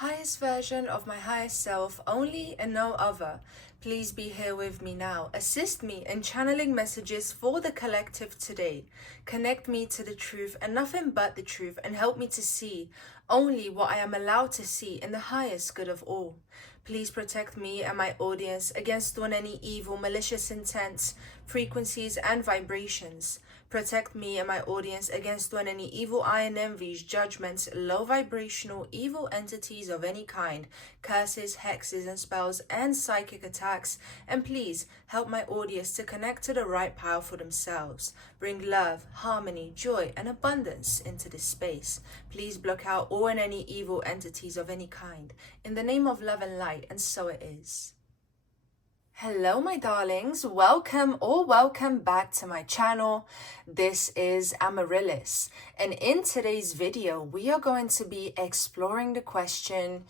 Highest version of my highest self, only and no other. Please be here with me now. Assist me in channeling messages for the collective today. Connect me to the truth and nothing but the truth, and help me to see only what I am allowed to see in the highest good of all. Please protect me and my audience against any evil, malicious intents, frequencies, and vibrations. Protect me and my audience against any evil eye and envies, judgments, low vibrational evil entities of any kind, curses, hexes and spells, and psychic attacks. And please help my audience to connect to the right power for themselves. Bring love, harmony, joy, and abundance into this space. Please block out all and any evil entities of any kind. In the name of love and light, and so it is. Hello my darlings, welcome or welcome back to my channel. This is Amaryllis, and in today's video we are going to be exploring the question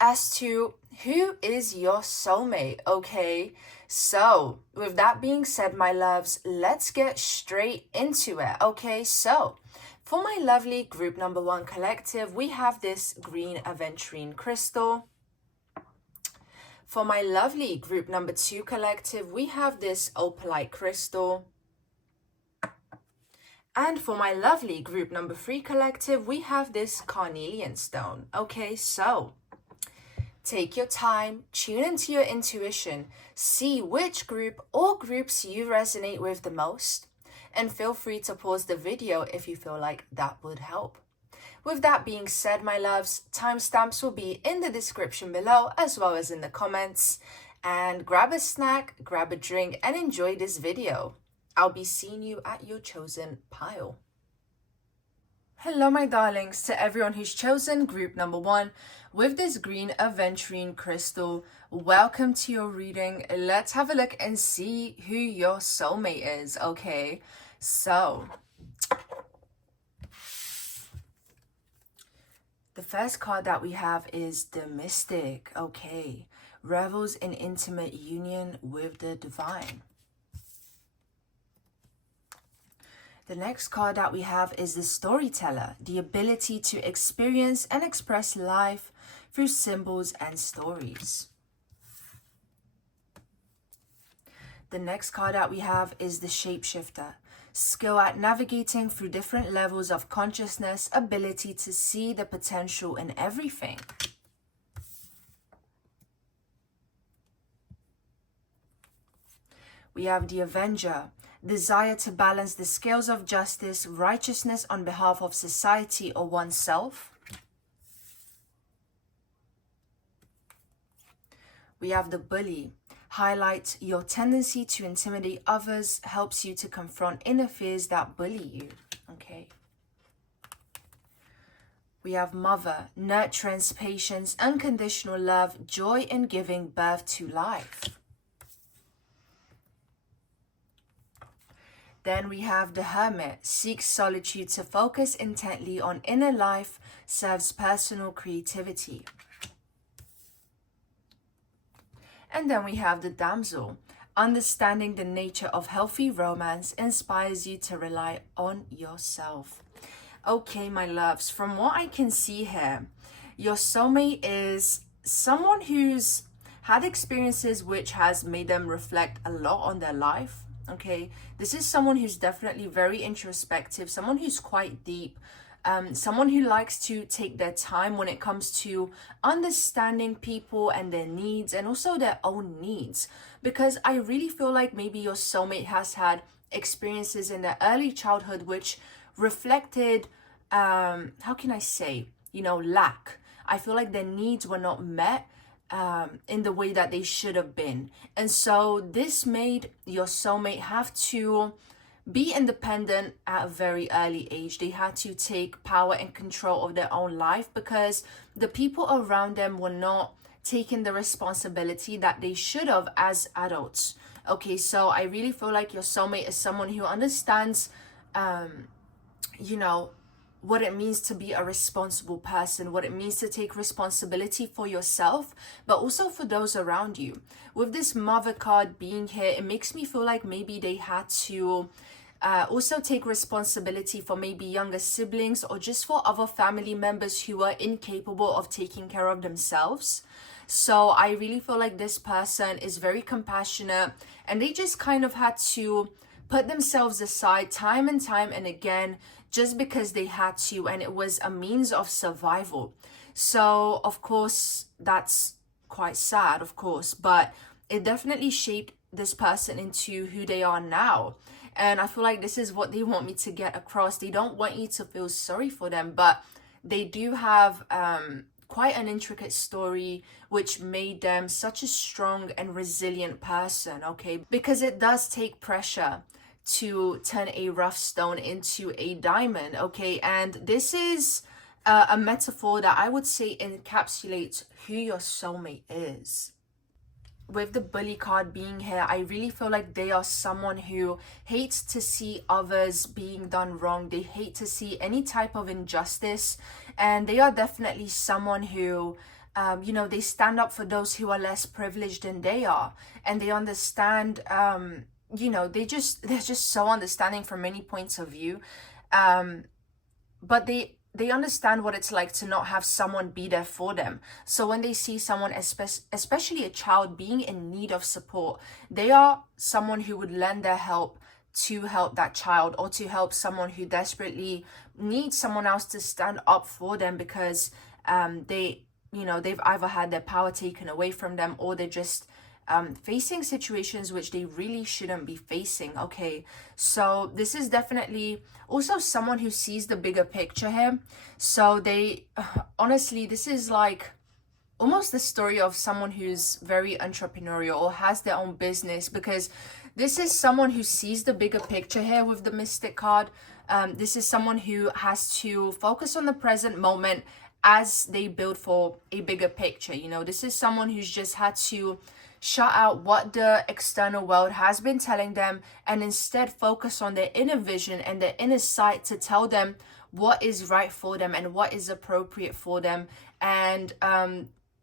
as to who is your soulmate. Okay, so with that being said, my loves, let's get straight into it. Okay, so for my lovely group number 1 collective, we have this green aventurine crystal. For my lovely group number 2 collective, we have this opalite crystal. And for my lovely group number 3 collective, we have this carnelian stone. Okay, so take your time, tune into your intuition, see which group or groups you resonate with the most, and feel free to pause the video if you feel like that would help. With that being said, my loves, timestamps will be in the description below as well as in the comments. And grab a snack, grab a drink, and enjoy this video. I'll be seeing you at your chosen pile. Hello, my darlings, to everyone who's chosen group number 1 with this green aventurine crystal. Welcome to your reading. Let's have a look and see who your soulmate is, okay? So the first card that we have is the Mystic, okay. Revels in intimate union with the divine. The next card that we have is the Storyteller, the ability to experience and express life through symbols and stories. The next card that we have is the Shapeshifter, skill at navigating through different levels of consciousness, ability to see the potential in everything. We have the Avenger, desire to balance the scales of justice, righteousness on behalf of society or oneself. We have the Bully, highlight your tendency to intimidate others, helps you to confront inner fears that bully you, okay. We have Mother, nurturance, patience, unconditional love, joy in giving birth to life. Then we have the Hermit, seeks solitude to focus intently on inner life, serves personal creativity. And then we have the Damsel, understanding the nature of healthy romance inspires you to rely on yourself. Okay, my loves, from what I can see here, your soulmate is someone who's had experiences which has made them reflect a lot on their life. Okay, this is someone who's definitely very introspective, someone who's quite deep, someone who likes to take their time when it comes to understanding people and their needs and also their own needs. Because I really feel like maybe your soulmate has had experiences in their early childhood which reflected, how can I say, lack. I feel like their needs were not met in the way that they should have been. And so this made your soulmate have to be independent at a very early age. They had to take power and control of their own life because the people around them were not taking the responsibility that they should have as adults. Okay, so I really feel like your soulmate is someone who understands, what it means to be a responsible person, what it means to take responsibility for yourself, but also for those around you. With this Mother card being here, it makes me feel like maybe they had to Also take responsibility for maybe younger siblings or just for other family members who are incapable of taking care of themselves. So I really feel like this person is very compassionate, and they just kind of had to put themselves aside time and time and again just because they had to, and it was a means of survival. So of course that's quite sad, of course, but it definitely shaped this person into who they are now. And I feel like this is what they want me to get across. They don't want you to feel sorry for them, but they do have quite an intricate story which made them such a strong and resilient person, okay? Because it does take pressure to turn a rough stone into a diamond, okay? And this is a metaphor that I would say encapsulates who your soulmate is. With the bully card being here, I really feel like they are someone who hates to see others being done wrong. They hate to see any type of injustice, and they are definitely someone who they stand up for those who are less privileged than they are, and they understand they're just so understanding from many points of view, but they understand what it's like to not have someone be there for them. So when they see someone, especially a child, being in need of support, they are someone who would lend their help to help that child, or to help someone who desperately needs someone else to stand up for them because they've either had their power taken away from them, or they're just facing situations which they really shouldn't be facing, okay? So this is definitely also someone who sees the bigger picture here. So honestly, this is like almost the story of someone who's very entrepreneurial or has their own business, because this is someone who sees the bigger picture here with the Mystic card. This is someone who has to focus on the present moment as they build for a bigger picture. This is someone who's just had to shut out what the external world has been telling them, and instead focus on their inner vision and their inner sight to tell them what is right for them and what is appropriate for them. And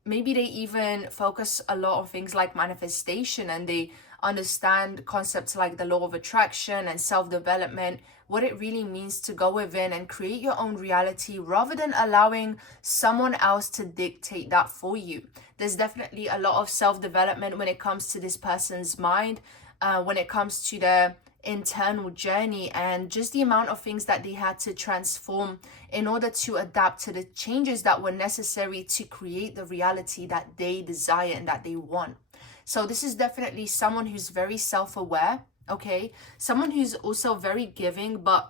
maybe they even focus a lot on things like manifestation, and they understand concepts like the law of attraction and self-development, what it really means to go within and create your own reality rather than allowing someone else to dictate that for you. There's definitely a lot of self-development when it comes to this person's mind, when it comes to their internal journey, and just the amount of things that they had to transform in order to adapt to the changes that were necessary to create the reality that they desire and that they want. So this is definitely someone who's very self-aware, okay? Someone who's also very giving, but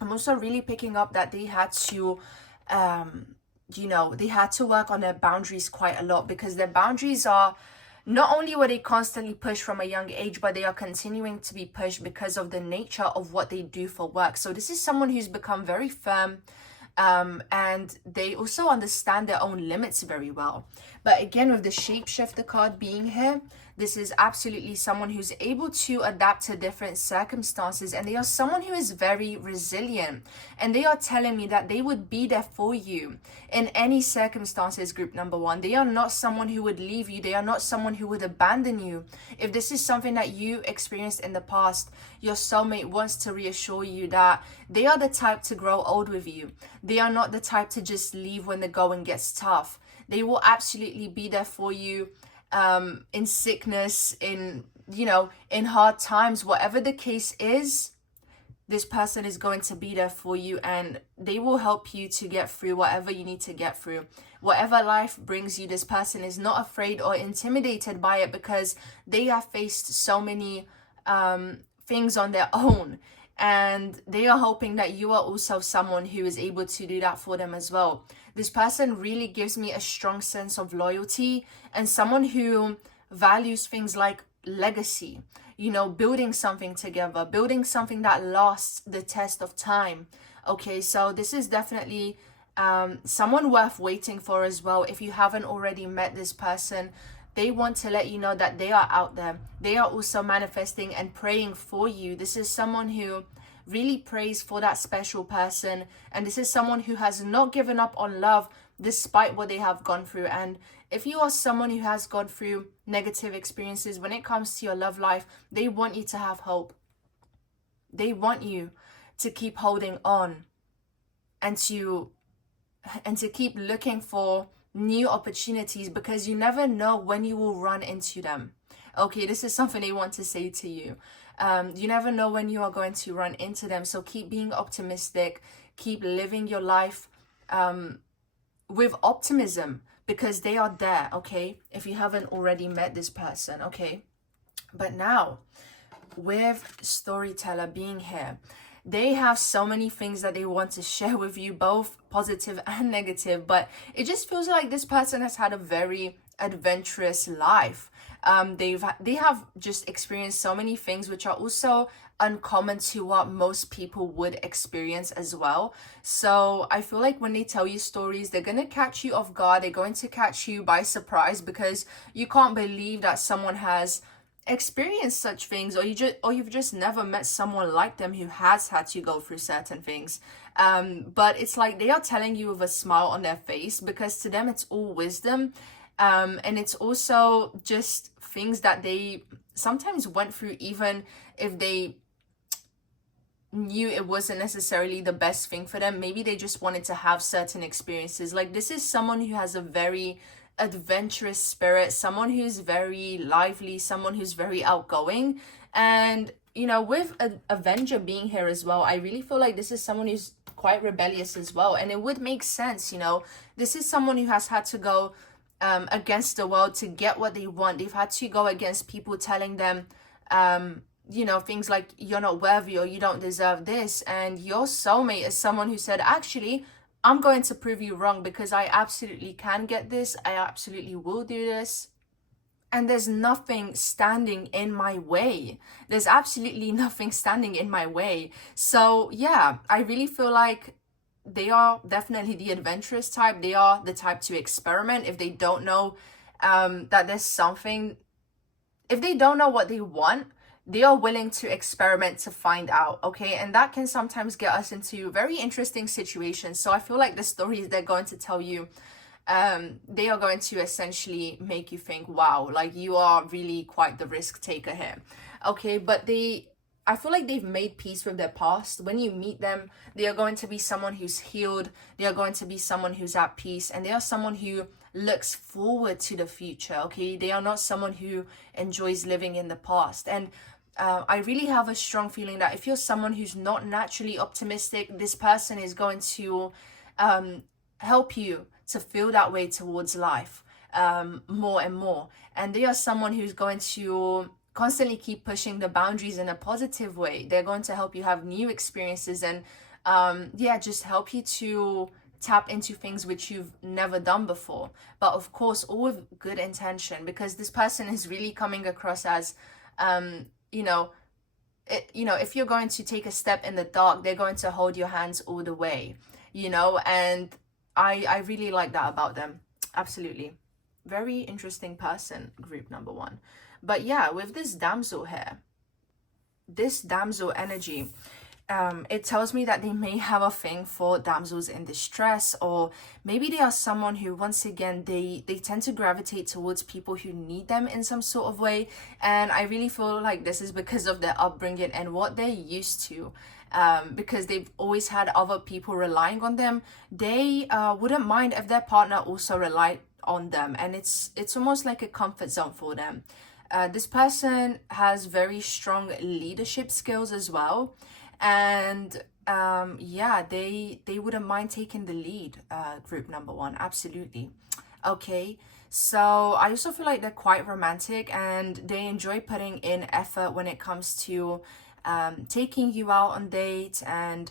I'm also really picking up that they had to, they had to work on their boundaries quite a lot, because their boundaries are, not only were they constantly pushed from a young age, but they are continuing to be pushed because of the nature of what they do for work. So this is someone who's become very firm, and they also understand their own limits very well. But again, with the shapeshifter card being here, this is absolutely someone who's able to adapt to different circumstances, and they are someone who is very resilient, and they are telling me that they would be there for you in any circumstances. Group number one, they are not someone who would leave you. They are not someone who would abandon you. If this is something that you experienced in the past, your soulmate wants to reassure you that they are the type to grow old with you. They are not the type to just leave when the going gets tough. They will absolutely be there for you in sickness, in hard times, whatever the case is. This person is going to be there for you, and they will help you to get through whatever you need to get through. Whatever life brings you, this person is not afraid or intimidated by it, because they have faced so many things on their own, and they are hoping that you are also someone who is able to do that for them as well. This person really gives me a strong sense of loyalty, and someone who values things like legacy, building something together, building something that lasts the test of time. Okay, so this is definitely someone worth waiting for as well. If you haven't already met this person, they want to let you know that they are out there. They are also manifesting and praying for you. This is someone who really prays for that special person, and this is someone who has not given up on love despite what they have gone through. And if you are someone who has gone through negative experiences when it comes to your love life, they want you to have hope. They want you to keep holding on and to keep looking for new opportunities, because you never know when you will run into them. Okay, this is something they want to say to you. You never know when you are going to run into them. So keep being optimistic, keep living your life with optimism, because they are there, okay? If you haven't already met this person, okay? But now, with storyteller being here, they have so many things that they want to share with you, both positive and negative, but it just feels like this person has had a very adventurous life. They have just experienced so many things which are also uncommon to what most people would experience as well. So I feel like when they tell you stories, they're gonna catch you off guard, they're going to catch you by surprise, because you can't believe that someone has experienced such things, or you've just never met someone like them who has had to go through certain things. But it's like they are telling you with a smile on their face, because to them it's all wisdom, and it's also just things that they sometimes went through, even if they knew it wasn't necessarily the best thing for them. Maybe they just wanted to have certain experiences. Like, this is someone who has a very adventurous spirit, someone who's very lively, someone who's very outgoing. And you know, with Avenger being here as well, I really feel like this is someone who's quite rebellious as well, and it would make sense. You know, this is someone who has had to go against the world to get what they want. They've had to go against people telling them you know, things like you're not worthy or you don't deserve this. And your soulmate is someone who said, actually, I'm going to prove you wrong, because I absolutely can get this. I absolutely will do this. And there's nothing standing in my way. There's absolutely nothing standing in my way. So yeah, I really feel like they are definitely the adventurous type. They are the type to experiment if they don't know that there's something. If they don't know what they want, they are willing to experiment to find out, okay? And that can sometimes get us into very interesting situations. So I feel like the stories they're going to tell you, they are going to essentially make you think, wow, like you are really quite the risk taker here, okay? But I feel like they've made peace with their past. When you meet them, they are going to be someone who's healed. They are going to be someone who's at peace, and they are someone who looks forward to the future, okay? They are not someone who enjoys living in the past. And I really have a strong feeling that if you're someone who's not naturally optimistic, this person is going to help you to feel that way towards life more and more. And they are someone who's going to constantly keep pushing the boundaries in a positive way. They're going to help you have new experiences and yeah, just help you to tap into things which you've never done before. But of course, all with good intention, because this person is really coming across as you know, if you're going to take a step in the dark, they're going to hold your hands all the way, you know. And I really like that about them. Absolutely. Very interesting person, group number one. But yeah, with this damsel here, this damsel energy, it tells me that they may have a thing for damsels in distress, or maybe they are someone who, once again, they tend to gravitate towards people who need them in some sort of way. And I really feel like this is because of their upbringing and what they're used to, because they've always had other people relying on them. They wouldn't mind if their partner also relied on them, and it's almost like a comfort zone for them. This person has very strong leadership skills as well. And yeah, they wouldn't mind taking the lead, group number one. Absolutely. Okay, so I also feel like they're quite romantic, and they enjoy putting in effort when it comes to taking you out on dates. And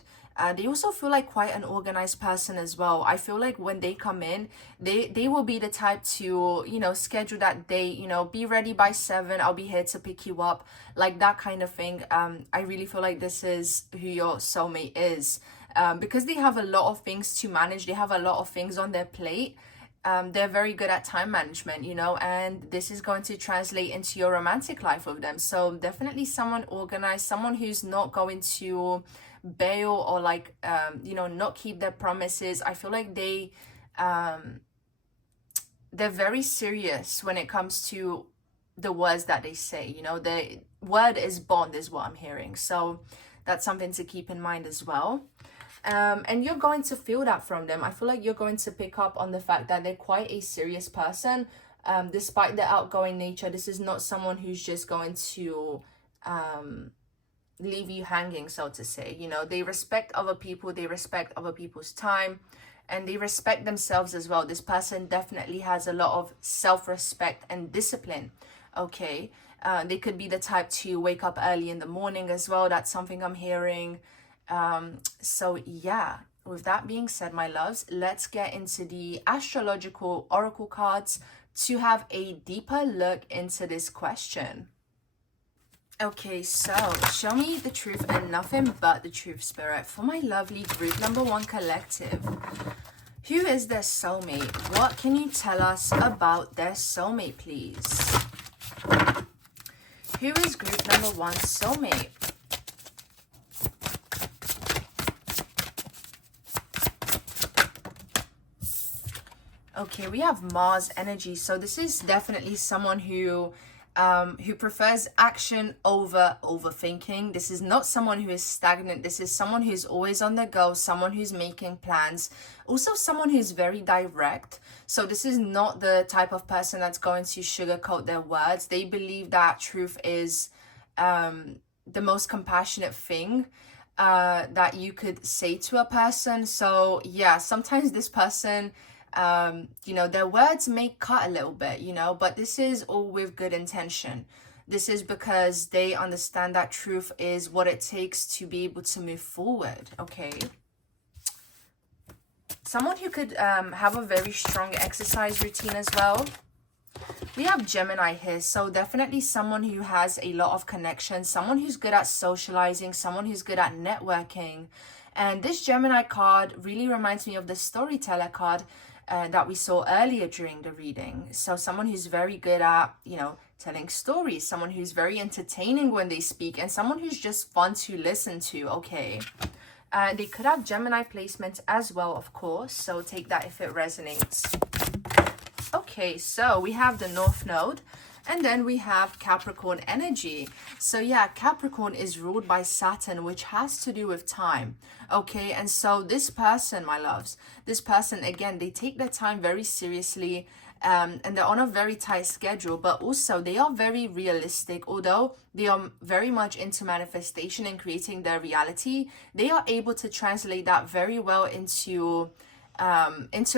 they also feel like quite an organized person as well. I feel like when they come in, they will be the type to, you know, schedule that date, you know, be ready by 7, I'll be here to pick you up, like that kind of thing. I really feel like this is who your soulmate is, because they have a lot of things to manage. They have a lot of things on their plate. They're very good at time management, you know, and this is going to translate into your romantic life with them. So definitely someone organized, someone who's not going to bail or like you know, not keep their promises. I feel like they're very serious when it comes to the words that they say, you know. The word is bond is what I'm hearing. So That's something to keep in mind as well. And you're going to feel that from them. I feel like you're going to pick up on the fact that they're quite a serious person. Despite their outgoing nature, this is not someone who's just going to leave you hanging, so to say. You know, they respect other people, they respect other people's time, and they respect themselves as well. This person definitely has a lot of self-respect and discipline, okay? They could be the type to wake up early in the morning as well. That's something I'm hearing. So yeah, with that being said, my loves, let's get into the astrological oracle cards to have a deeper look into this question. Okay, so show me the truth and nothing but the truth, Spirit, for my lovely group number 1 collective. Who is their soulmate? What can you tell us about their soulmate, please? Who is group number 1 soulmate? Okay, we have Mars energy. So this is definitely someone who prefers action over overthinking. This is not someone who is stagnant. This is someone who's always on the go, someone who's making plans, also someone who's very direct. So this is not the type of person that's going to sugarcoat their words. They believe that truth is the most compassionate thing that you could say to a person. So yeah, sometimes this person, you know, their words may cut a little bit, you know, but this is all with good intention. This is because they understand that truth is what it takes to be able to move forward, okay? Someone who could have a very strong exercise routine as well. We have Gemini here, so definitely someone who has a lot of connections, someone who's good at socializing, someone who's good at networking. And this Gemini card really reminds me of the storyteller card that we saw earlier during the reading. So someone who's very good at, you know, telling stories, someone who's very entertaining when they speak, and someone who's just fun to listen to, okay? They could have Gemini placements as well, of course, so take that if it resonates. Okay, so we have the North Node, and then we have Capricorn energy. So yeah, Capricorn is ruled by Saturn, which has to do with time. Okay, and so this person, my loves, this person, again, they take their time very seriously, and they're on a very tight schedule, but also they are very realistic. Although they are very much into manifestation and creating their reality, they are able to translate that very well into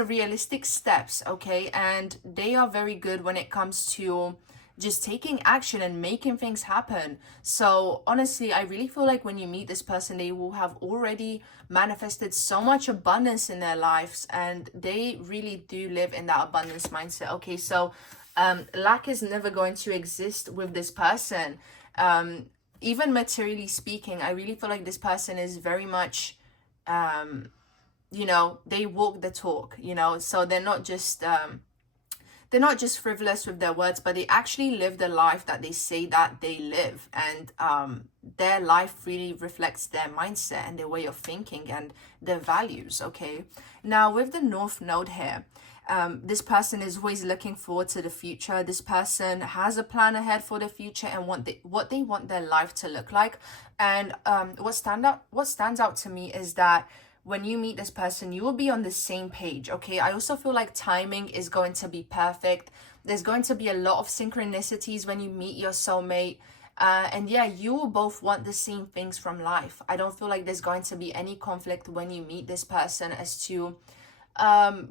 realistic steps, okay? And they are very good when it comes to just taking action and making things happen. So honestly, I really feel like when you meet this person, they will have already manifested so much abundance in their lives, and they really do live in that abundance mindset, okay? So lack is never going to exist with this person. Even materially speaking, I really feel like this person is very much you know, they walk the talk, you know, so they're not just frivolous with their words, but they actually live the life that they say that they live. And their life really reflects their mindset and their way of thinking and their values, okay? Now, with the North Node here, this person is always looking forward to the future. This person has a plan ahead for the future and what they want their life to look like. And what stands out to me is that when you meet this person, you will be on the same page, okay? I also feel like timing is going to be perfect. There's going to be a lot of synchronicities when you meet your soulmate. And yeah, you will both want the same things from life. I don't feel like there's going to be any conflict when you meet this person as to,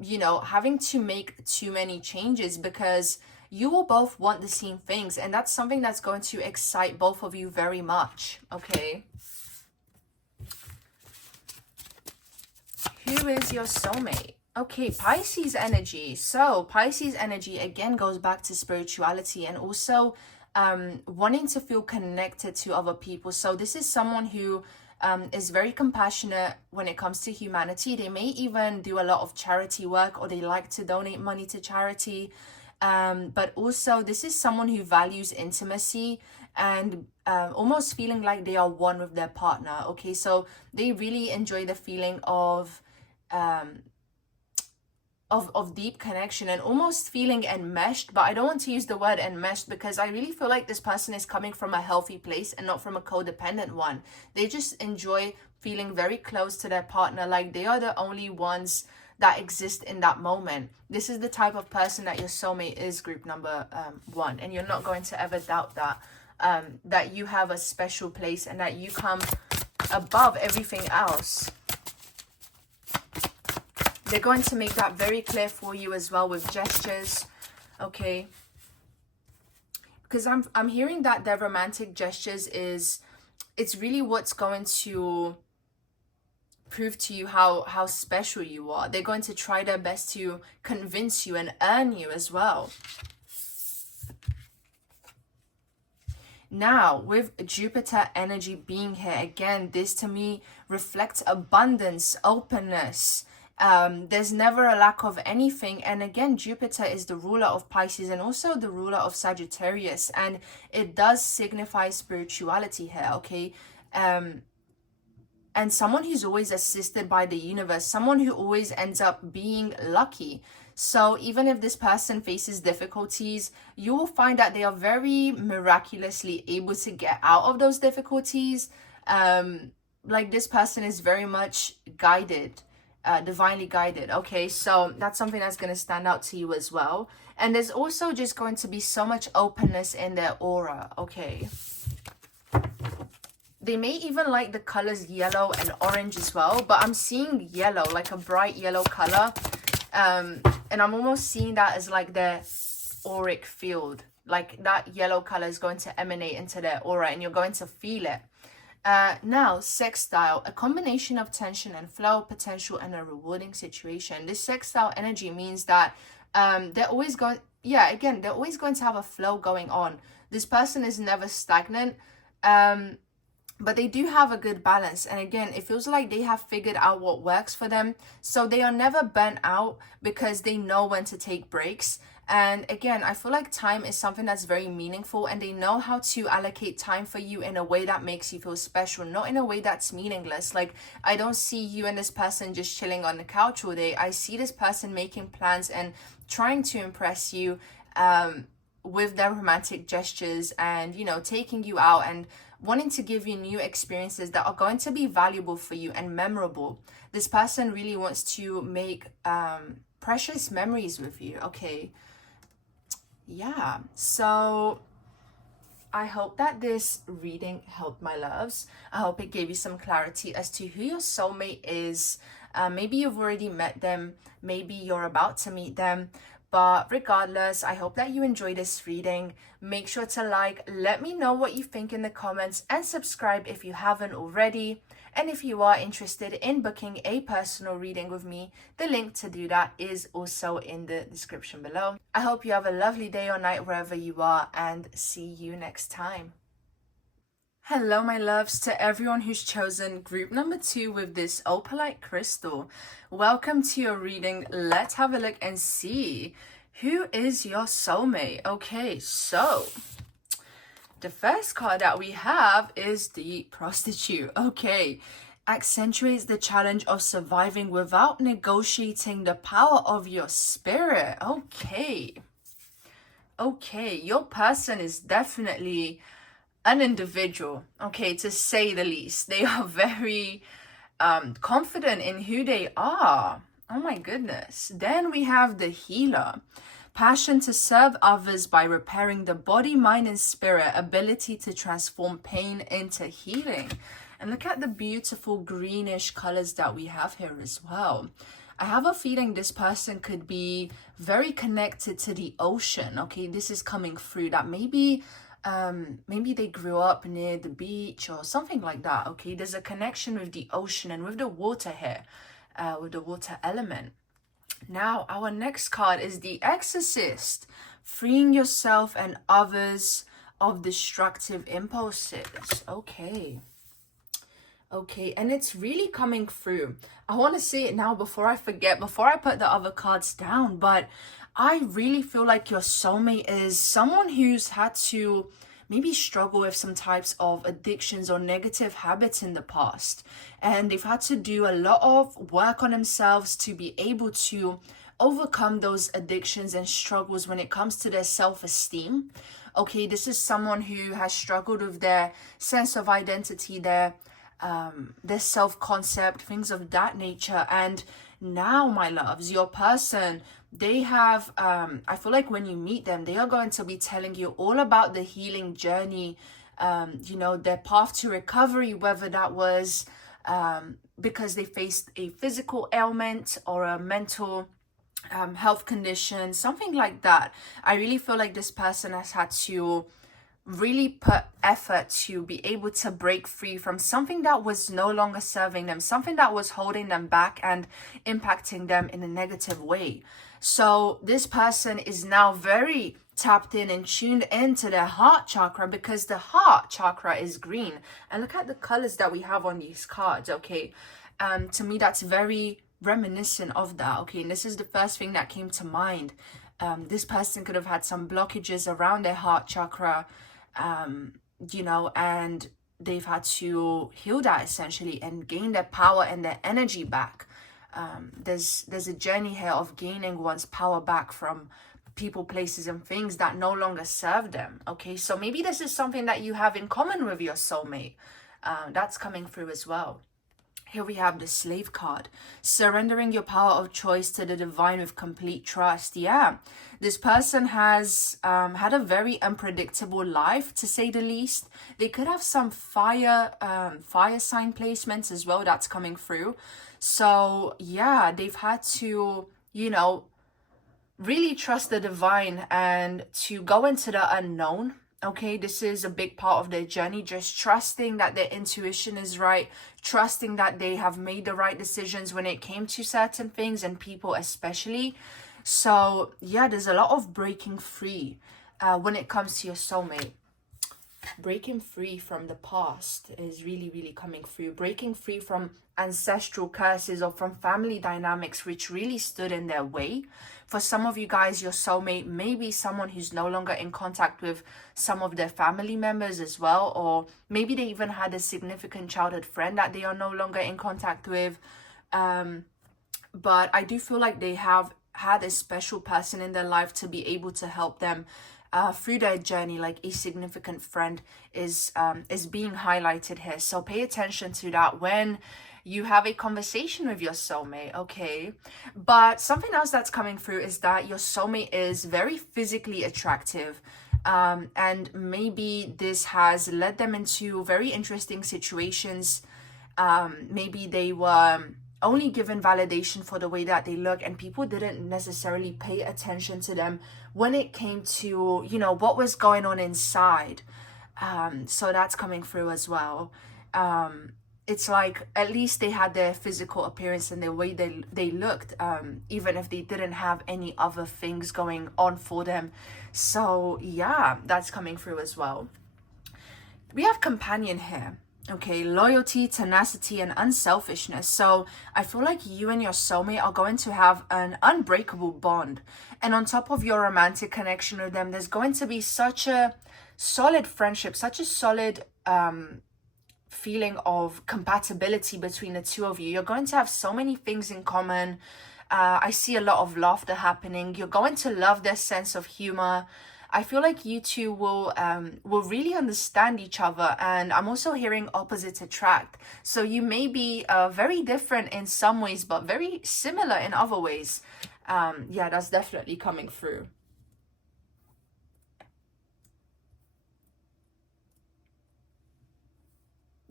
you know, having to make too many changes, because you will both want the same things. And that's something that's going to excite both of you very much, okay? Who is your soulmate? Okay, Pisces energy. So Pisces energy again goes back to spirituality and also wanting to feel connected to other people. So this is someone who is very compassionate when it comes to humanity. They may even do a lot of charity work, or they like to donate money to charity. But also this is someone who values intimacy and almost feeling like they are one with their partner, okay? So they really enjoy the feeling of of deep connection and almost feeling enmeshed. But I don't want to use the word enmeshed because I really feel like this person is coming from a healthy place and not from a codependent one. They just enjoy feeling very close to their partner, like they are the only ones that exist in that moment. This is the type of person that your soulmate is, group number 1, and you're not going to ever doubt that, that you have a special place and that you come above everything else. They're going to make that very clear for you as well with gestures, okay? Because I'm hearing that their romantic gestures it's really what's going to prove to you how special you are. They're going to try their best to convince you and earn you as well. Now, with Jupiter energy being here, again, this to me reflects abundance, openness. There's never a lack of anything. And again, Jupiter is the ruler of Pisces and also the ruler of Sagittarius. And it does signify spirituality here, okay? And someone who's always assisted by the universe, someone who always ends up being lucky. So even if this person faces difficulties, you will find that they are very miraculously able to get out of those difficulties. Like this person is very much guided, divinely guided. Okay, so that's something that's going to stand out to you as well. And there's also just going to be so much openness in their aura. Okay. They may even like the colors yellow and orange as well, but I'm seeing yellow, like a bright yellow color. And I'm almost seeing that as like their auric field. Like that yellow color is going to emanate into their aura and you're going to feel it. Now, sextile, a combination of tension and flow, potential, and a rewarding situation. This sextile energy means that they're always going, they're always going to have a flow going on. This person is never stagnant. But they do have a good balance. And again, it feels like they have figured out what works for them. So they are never burnt out because they know when to take breaks. And again, I feel like time is something that's very meaningful and they know how to allocate time for you in a way that makes you feel special, not in a way that's meaningless. Like, I don't see you and this person just chilling on the couch all day. I see this person making plans and trying to impress you with their romantic gestures and, you know, taking you out and wanting to give you new experiences that are going to be valuable for you and memorable. This person really wants to make precious memories with you, okay? Yeah, so I hope that this reading helped, my loves. I hope it gave you some clarity as to who your soulmate is. Maybe you've already met them, maybe you're about to meet them. But regardless, I hope that you enjoyed this reading. Make sure to like, let me know what you think in the comments, and subscribe if you haven't already. And if you are interested in booking a personal reading with me, the link to do that is also in the description below. I hope you have a lovely day or night wherever you are, and see you next time. Hello, my loves, to everyone who's chosen group number 2 with this opalite crystal. Welcome to your reading. Let's have a look and see who is your soulmate. Okay, so the first card that we have is the prostitute. Okay, accentuates the challenge of surviving without negotiating the power of your spirit. Okay, your person is definitely an individual, okay, to say the least. They are very confident in who they are. Oh my goodness. Then we have the healer. Passion to serve others by repairing the body, mind, and spirit. Ability to transform pain into healing. And look at the beautiful greenish colors that we have here as well. I have a feeling this person could be very connected to the ocean. Okay, this is coming through that maybe they grew up near the beach or something like that. Okay, there's a connection with the ocean and with the water here, with the water element. Now, our next card is the Exorcist, freeing yourself and others of destructive impulses. Okay, and it's really coming through. I want to say it now before I forget, before I put the other cards down, but I really feel like your soulmate is someone who's had to maybe struggle with some types of addictions or negative habits in the past. And they've had to do a lot of work on themselves to be able to overcome those addictions and struggles when it comes to their self-esteem. Okay, this is someone who has struggled with their sense of identity, their self-concept, things of that nature. And now, my loves, your person, they have, I feel like when you meet them, they are going to be telling you all about the healing journey, you know, their path to recovery, whether that was because they faced a physical ailment or a mental health condition, something like that. I really feel like this person has had to really put effort to be able to break free from something that was no longer serving them, something that was holding them back and impacting them in a negative way. So this person is now very tapped in and tuned into their heart chakra, because the heart chakra is green. And look at the colors that we have on these cards, okay? To me, that's very reminiscent of that, okay? And this is the first thing that came to mind. This person could have had some blockages around their heart chakra, you know, and they've had to heal that essentially and gain their power and their energy back. There's a journey here of gaining one's power back from people, places, and things that no longer serve them. Okay, so maybe this is something that you have in common with your soulmate. That's coming through as well. Here we have the Slave card. Surrendering your power of choice to the divine with complete trust. Yeah, this person has had a very unpredictable life, to say the least. They could have some fire sign placements as well. That's coming through. So yeah, they've had to, you know, really trust the divine and to go into the unknown. Okay, this is a big part of their journey, just trusting that their intuition is right, trusting that they have made the right decisions when it came to certain things and people especially. So yeah, there's a lot of breaking free when it comes to your soulmate. Breaking free from the past is really, really coming through. Breaking free from ancestral curses or from family dynamics which really stood in their way. For some of you guys, your soulmate may be someone who's no longer in contact with some of their family members as well, or maybe they even had a significant childhood friend that they are no longer in contact with. But I do feel like they have had a special person in their life to be able to help them through their journey. Like a significant friend is being highlighted here. So pay attention to that when you have a conversation with your soulmate, okay? But something else that's coming through is that your soulmate is very physically attractive. And maybe this has led them into very interesting situations. Maybe they were only given validation for the way that they look, and people didn't necessarily pay attention to them when it came to, you know, what was going on inside. So that's coming through as well. It's like at least they had their physical appearance and the way they looked, even if they didn't have any other things going on for them. So yeah, that's coming through as well. We have companion here. Okay, loyalty, tenacity, and unselfishness. So I feel like you and your soulmate are going to have an unbreakable bond. And on top of your romantic connection with them, there's going to be such a solid friendship, such a solid feeling of compatibility between the two of you. You're going to have so many things in common. I see a lot of laughter happening. You're going to love their sense of humor. I feel like you two will really understand each other, and I'm also hearing opposites attract. So you may be very different in some ways, but very similar in other ways. Yeah, that's definitely coming through.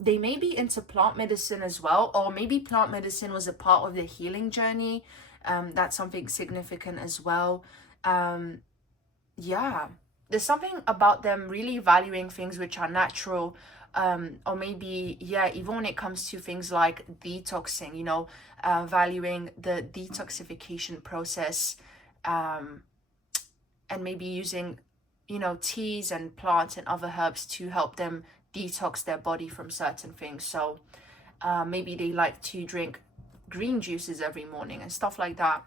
They may be into plant medicine as well, or maybe plant medicine was a part of their healing journey. That's something significant as well. Yeah, there's something about them really valuing things which are natural, or maybe, yeah, even when it comes to things like detoxing, you know, valuing the detoxification process, and maybe using, you know, teas and plants and other herbs to help them detox their body from certain things. So maybe they like to drink green juices every morning and stuff like that.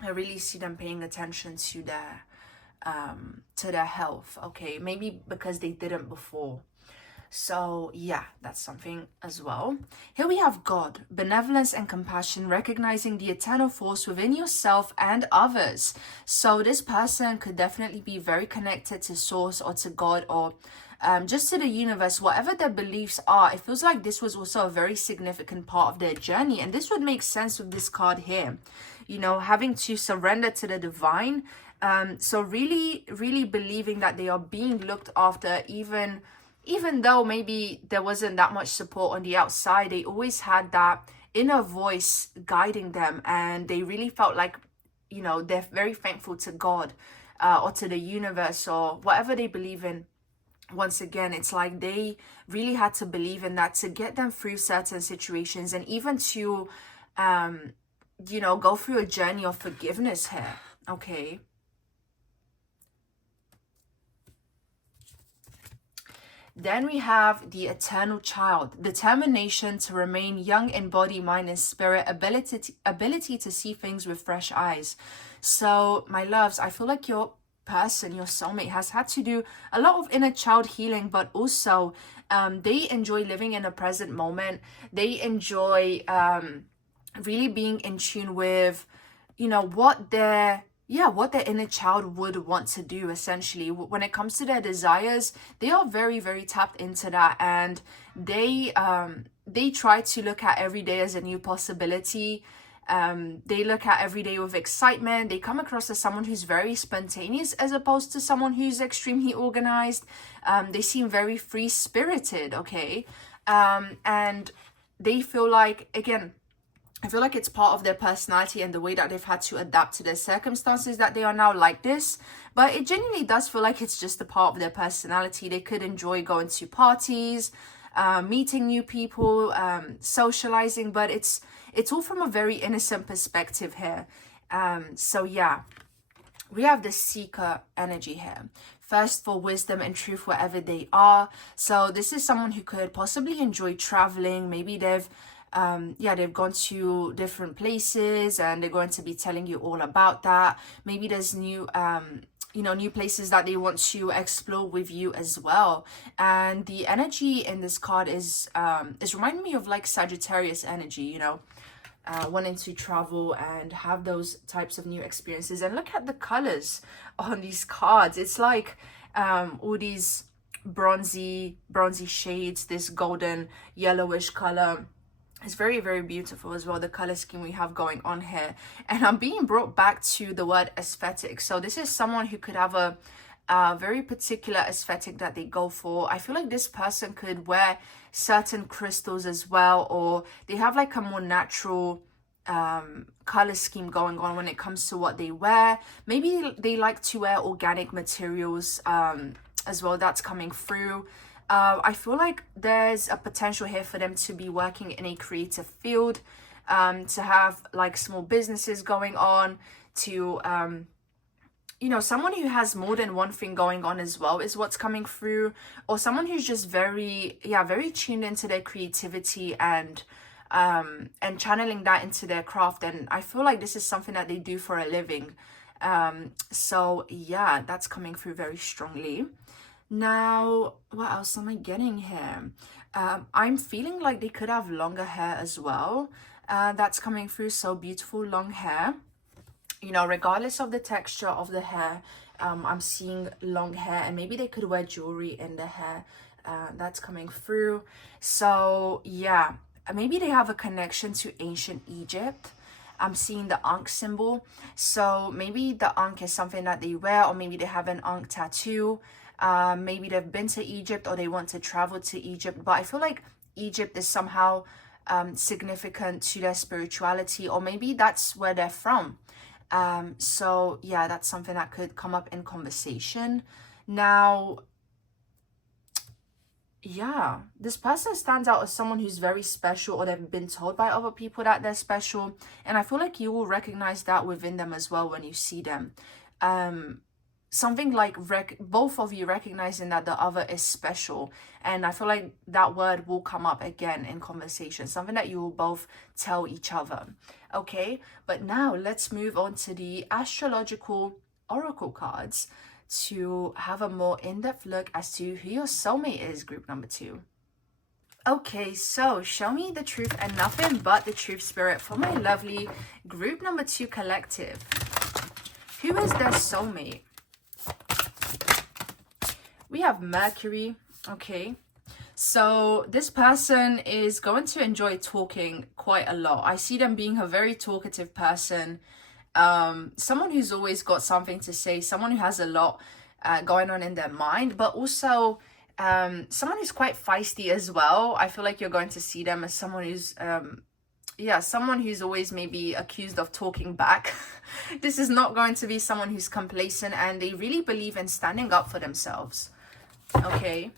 I really see them paying attention to their health, okay? Maybe because they didn't before. So yeah, that's something as well. Here we have God, benevolence and compassion, recognizing the eternal force within yourself and others. So this person could definitely be very connected to source or to God, or just to the universe, whatever their beliefs are. It feels like this was also a very significant part of their journey. And this would make sense with this card here, you know, having to surrender to the divine. So really, really believing that they are being looked after, even though maybe there wasn't that much support on the outside. They always had that inner voice guiding them, and they really felt like, you know, they're very thankful to God, or to the universe, or whatever they believe in. Once again, it's like they really had to believe in that to get them through certain situations, and even to you know, go through a journey of forgiveness here. Okay. Then we have the eternal child, determination to remain young in body, mind, and spirit, ability to see things with fresh eyes. So, my loves, I feel like your person, your soulmate, has had to do a lot of inner child healing, but also they enjoy living in the present moment. They enjoy really being in tune with, you know, what their inner child would want to do. Essentially, when it comes to their desires, they are very, very tapped into that, and they try to look at every day as a new possibility. They look at every day with excitement. They come across as someone who's very spontaneous as opposed to someone who's extremely organized. They seem very free-spirited, okay? And they feel like, again, I feel like it's part of their personality and the way that they've had to adapt to their circumstances that they are now like this. But it genuinely does feel like it's just a part of their personality. They could enjoy going to parties, meeting new people, socializing, but it's all from a very innocent perspective here. So yeah, we have the seeker energy here. First for wisdom and truth wherever they are. So this is someone who could possibly enjoy traveling. Maybe they've gone to different places and they're going to be telling you all about that. Maybe there's new new places that they want to explore with you as well. And the energy in this card is reminding me of like Sagittarius energy, you know, wanting to travel and have those types of new experiences. And look at the colors on these cards. It's like all these bronzy shades, this golden yellowish color. It's very, very beautiful as well, the color scheme we have going on here. And I'm being brought back to the word aesthetic. So this is someone who could have a very particular aesthetic that they go for. I feel like this person could wear certain crystals as well, or they have like a more natural color scheme going on when it comes to what they wear. Maybe they like to wear organic materials as well. That's coming through. I feel like there's a potential here for them to be working in a creative field, to have like small businesses going on, to, someone who has more than one thing going on as well is what's coming through, or someone who's just very tuned into their creativity and channeling that into their craft. And I feel like this is something that they do for a living. So yeah, that's coming through very strongly. Now, what else am I getting here? I'm feeling like they could have longer hair as well. That's coming through. So beautiful long hair. You know, regardless of the texture of the hair, I'm seeing long hair, and maybe they could wear jewelry in the hair. That's coming through. So yeah, maybe they have a connection to ancient Egypt. I'm seeing the Ankh symbol. So maybe the Ankh is something that they wear, or maybe they have an Ankh tattoo. Maybe they've been to Egypt, or they want to travel to Egypt. But I feel like Egypt is somehow significant to their spirituality, or maybe that's where they're from. So yeah, that's something that could come up in conversation. Now, yeah, this person stands out as someone who's very special, or they've been told by other people that they're special. And I feel like you will recognize that within them as well when you see them. Something like both of you recognizing that the other is special. And I feel like that word will come up again in conversation, something that you will both tell each other. Okay, but now let's move on to the astrological oracle cards to have a more in-depth look as to who your soulmate is, group number 2. Okay, so show me the truth and nothing but the truth, spirit, for my lovely group number 2 collective. Who is their soulmate? We have Mercury. Okay, so this person is going to enjoy talking quite a lot. I see them being a very talkative person, someone who's always got something to say, someone who has a lot going on in their mind, but also someone who's quite feisty as well. I feel like you're going to see them as someone who's someone who's always maybe accused of talking back. This is not going to be someone who's complacent, and they really believe in standing up for themselves. Okay,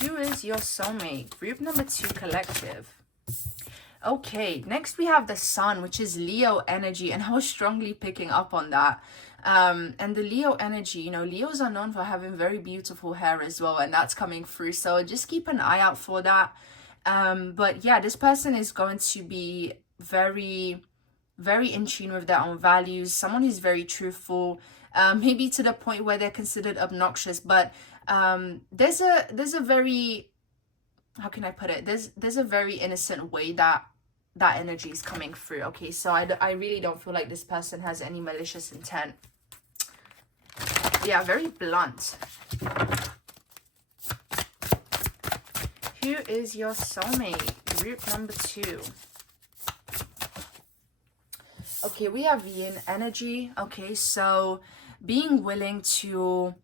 who is your soulmate, group number 2 collective? Okay, next we have the Sun, which is Leo energy, and I was strongly picking up on that. And the Leo energy, you know, Leos are known for having very beautiful hair as well, and that's coming through, so just keep an eye out for that. But yeah, this person is going to be very, very in tune with their own values, someone who's very truthful, maybe to the point where they're considered obnoxious, but there's a very, how can I put it, there's a very innocent way that energy is coming through. Okay, so I really don't feel like this person has any malicious intent. Yeah, very blunt. Who is your soulmate, group number 2? Okay, we have Yin energy. Okay, so being willing to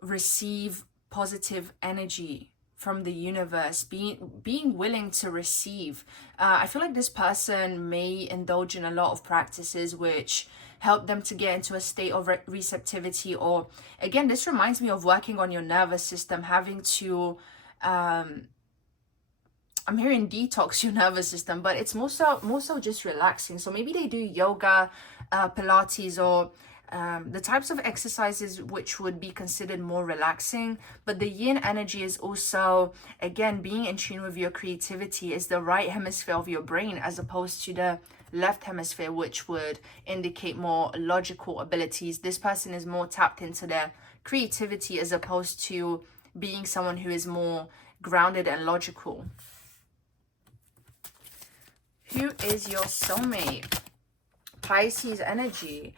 receive positive energy from the universe, being willing to receive. I feel like this person may indulge in a lot of practices which help them to get into a state of receptivity, or again, this reminds me of working on your nervous system, having to I'm hearing detox your nervous system, but it's more so just relaxing. So maybe they do yoga, Pilates, or the types of exercises which would be considered more relaxing. But the Yin energy is also, again, being in tune with your creativity, is the right hemisphere of your brain as opposed to the left hemisphere, which would indicate more logical abilities. This person is more tapped into their creativity as opposed to being someone who is more grounded and logical. Who is your soulmate? Pisces energy.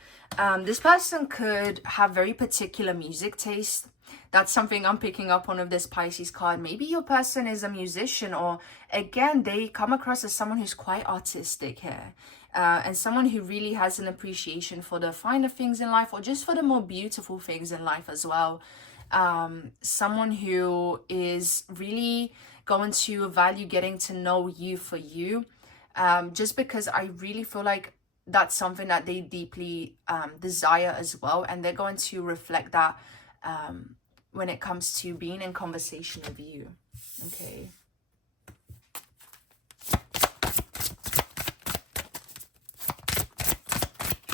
This person could have very particular music taste. That's something I'm picking up on with this Pisces card. Maybe your person is a musician, or again, they come across as someone who's quite artistic here, and someone who really has an appreciation for the finer things in life, or just for the more beautiful things in life as well. Someone who is really going to value getting to know you for you, just because I really feel like that's something that they deeply desire as well, and they're going to reflect that when it comes to being in conversation with you. Okay.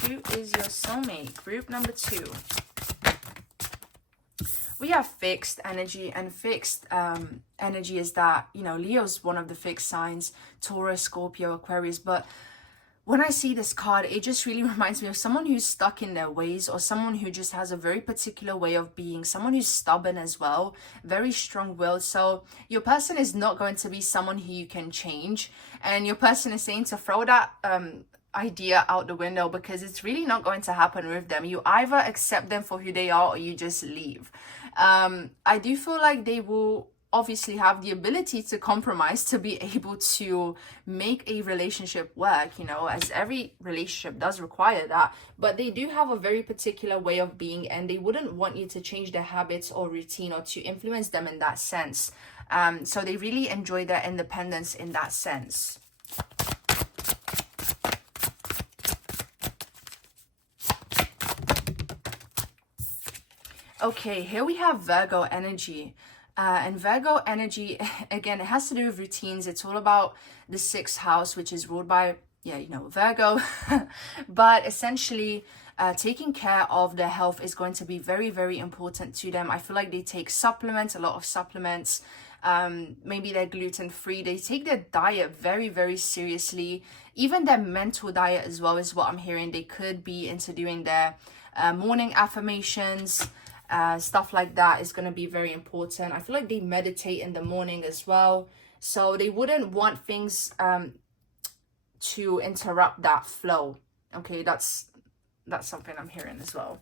Who is your soulmate, group number 2? We have fixed energy, and fixed energy is that, you know, Leo's one of the fixed signs, Taurus, Scorpio, Aquarius, but when I see this card, it just really reminds me of someone who's stuck in their ways, or someone who just has a very particular way of being, someone who's stubborn as well, very strong-willed. So your person is not going to be someone who you can change, and your person is saying to throw that idea out the window, because it's really not going to happen with them. You either accept them for who they are, or you just leave. I do feel like they will obviously have the ability to compromise, to be able to make a relationship work, you know, as every relationship does require that, but they do have a very particular way of being, and they wouldn't want you to change their habits or routine, or to influence them in that sense. So they really enjoy their independence in that sense. Okay, here we have Virgo energy. And Virgo energy, again, it has to do with routines. It's all about the 6th house, which is ruled by, Virgo. But essentially, taking care of their health is going to be very, very important to them. I feel like they take supplements, a lot of supplements. maybe they're gluten-free. They take their diet very, very seriously. Even their mental diet as well is what I'm hearing. They could be into doing their morning affirmations. Stuff like that is going to be very important. I feel like they meditate in the morning as well. So they wouldn't want things to interrupt that flow. Okay, that's something I'm hearing as well.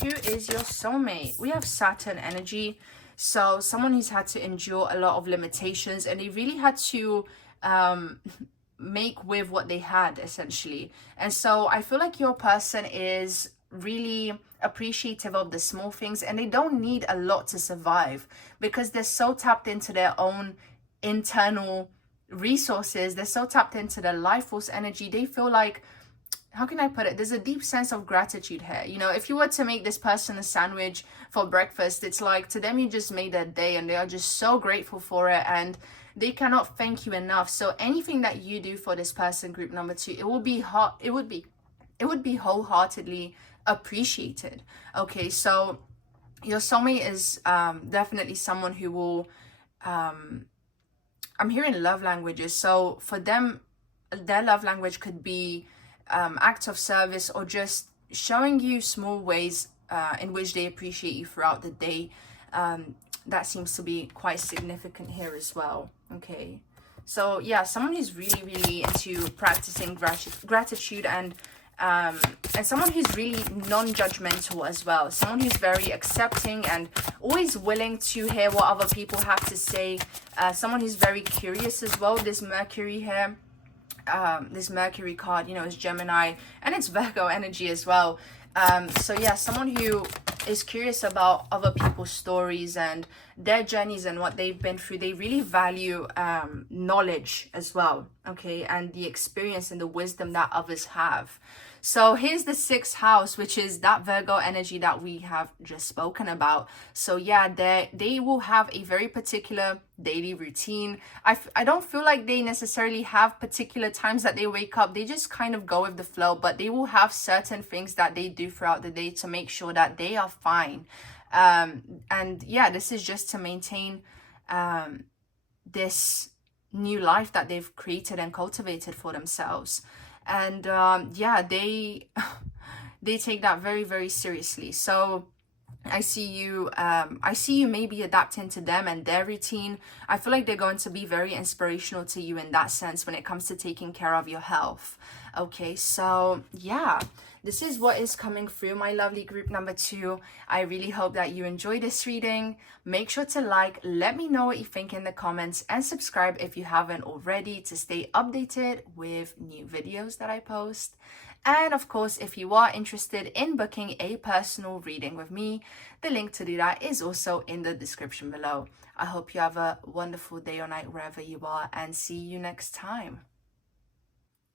Who is your soulmate? We have Saturn energy. So someone who's had to endure a lot of limitations, and they really had to make with what they had, essentially. And so I feel like your person is really appreciative of the small things, and they don't need a lot to survive because they're so tapped into their own internal resources. They're so tapped into their life force energy. They feel like, how can I put it? There's a deep sense of gratitude here. You know, if you were to make this person a sandwich for breakfast, it's like to them you just made their day, and they are just so grateful for it, and they cannot thank you enough. So anything that you do for this person, group number 2, it would be wholeheartedly appreciated. Okay, so your soulmate is definitely someone who will I'm hearing love languages. So for them, their love language could be acts of service, or just showing you small ways in which they appreciate you throughout the day. That seems to be quite significant here as well. Okay, so yeah, someone who's really, really into practicing gratitude, and someone who's really non-judgmental as well. Someone who's very accepting and always willing to hear what other people have to say. Someone who's very curious as well. This Mercury here, this Mercury card, you know, is Gemini, and it's Virgo energy as well. So yeah, someone who is curious about other people's stories and their journeys and what they've been through. They really value knowledge as well, okay, and the experience and the wisdom that others have. So here's the 6th house, which is that Virgo energy that we have just spoken about. So yeah, they will have a very particular daily routine. I don't feel like they necessarily have particular times that they wake up. They just kind of go with the flow, but they will have certain things that they do throughout the day to make sure that they are fine. And yeah, this is just to maintain this new life that they've created and cultivated for themselves. And yeah, they take that very, very seriously. So I see you maybe adapting to them and their routine. I feel like they're going to be very inspirational to you in that sense when it comes to taking care of your health. Okay, so yeah, this is what is coming through, my lovely group number 2. I really hope that you enjoy this reading. Make sure to like, let me know what you think in the comments, and subscribe if you haven't already to stay updated with new videos that I post. And of course, if you are interested in booking a personal reading with me, the link to do that is also in the description below. I hope you have a wonderful day or night wherever you are, and see you next time.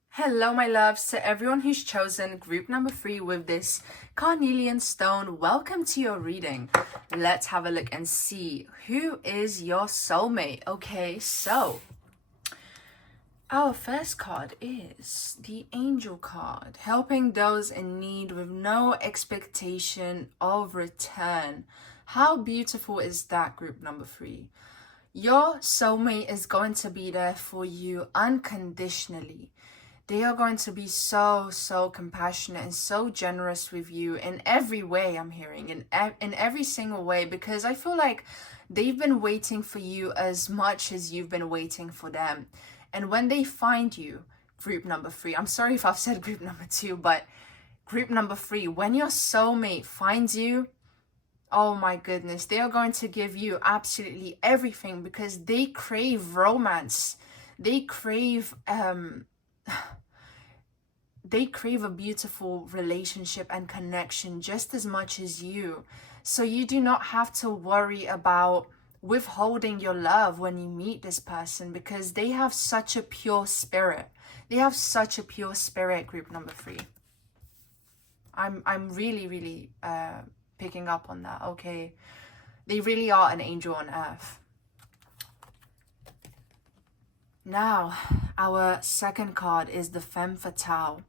Hello, my loves, to everyone who's chosen group number 3 with this carnelian stone. Welcome to your reading. Let's have a look and see who is your soulmate. Okay, so our first card is the Angel card, helping those in need with no expectation of return. How beautiful is that, group number 3? Your soulmate is going to be there for you unconditionally. They are going to be so compassionate and so generous with you in every way, I'm hearing, in every single way, because I feel like they've been waiting for you as much as you've been waiting for them. And when they find you, group number 3, I'm sorry if I've said group number 2, but group number 3, when your soulmate finds you, oh my goodness, they are going to give you absolutely everything, because they crave romance. They crave a beautiful relationship and connection just as much as you. So you do not have to worry about withholding your love when you meet this person, because they have such a pure spirit. They have such a pure spirit, group number 3. I'm really picking up on that. Okay, they really are an angel on earth. Now, our second card is the Femme Fatale,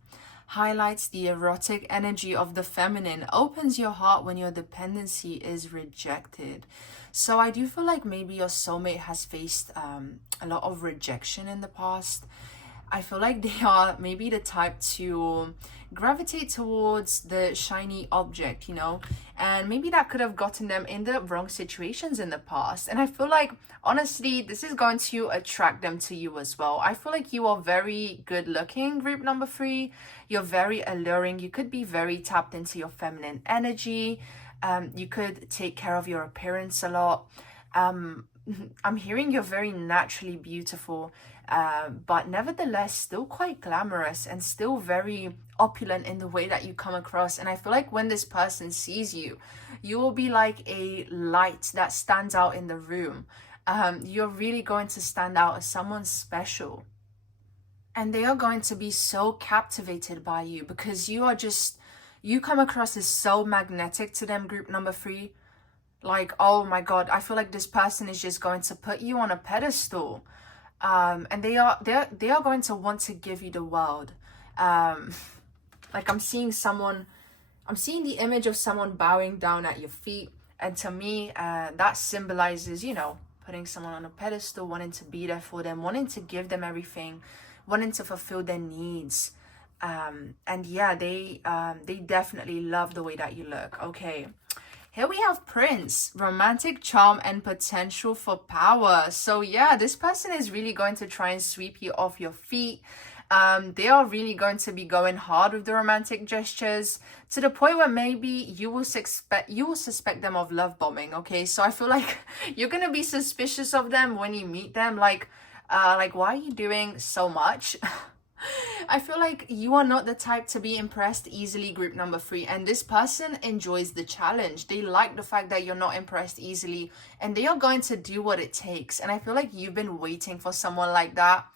highlights the erotic energy of the feminine, opens your heart when your dependency is rejected. So I do feel like maybe your soulmate has faced a lot of rejection in the past. I feel like they are maybe the type to gravitate towards the shiny object, you know, and maybe that could have gotten them in the wrong situations in the past. And I feel like, honestly, this is going to attract them to you as well. I feel like you are very good looking, group number 3. You're very alluring. You could be very tapped into your feminine energy. You could take care of your appearance a lot. I'm hearing you're very naturally beautiful, but nevertheless still quite glamorous and still very opulent in the way that you come across. And I feel like when this person sees you, you will be like a light that stands out in the room. You're really going to stand out as someone special. And they are going to be so captivated by you because you come across as so magnetic to them, group number 3. Like, oh my God, I feel like this person is just going to put you on a pedestal. And they are going to want to give you the world. Like I'm seeing the image of someone bowing down at your feet. And to me, that symbolizes, you know, putting someone on a pedestal, wanting to be there for them, wanting to give them everything, wanting to fulfill their needs. And yeah, they definitely love the way that you look. Okay. Here we have Prince, romantic charm and potential for power. So yeah, this person is really going to try and sweep you off your feet. They are really going to be going hard with the romantic gestures to the point where maybe you will suspect them of love bombing. Okay, so I feel like you're gonna be suspicious of them when you meet them. Like why are you doing so much? I feel like you are not the type to be impressed easily, group number 3, and this person enjoys the challenge. They like the fact that you're not impressed easily, and they are going to do what it takes. And I feel like you've been waiting for someone like that,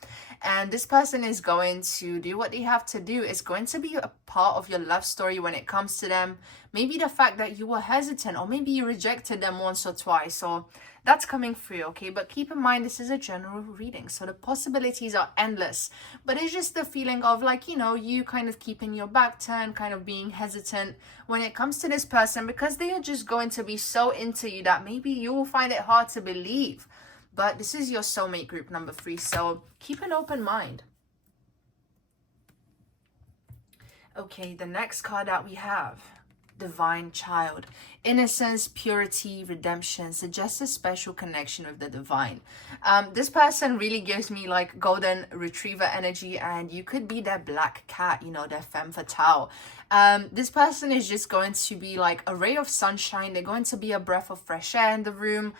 and this person is going to do what they have to do. It's going to be a part of your love story when it comes to them. Maybe the fact that you were hesitant, or maybe you rejected them once or twice, or that's coming through, okay? But keep in mind, this is a general reading, so the possibilities are endless. But it's just the feeling of, like, you know, you kind of keeping your back turned, kind of being hesitant when it comes to this person, because they are just going to be so into you that maybe you will find it hard to believe. But this is your soulmate, group number 3, so keep an open mind. Okay, the next card that we have, Divine Child. Innocence, purity, redemption suggests a special connection with the divine. This person really gives me like golden retriever energy, and you could be their black cat, you know, their femme fatale. This person is just going to be like a ray of sunshine. They're going to be a breath of fresh air in the room.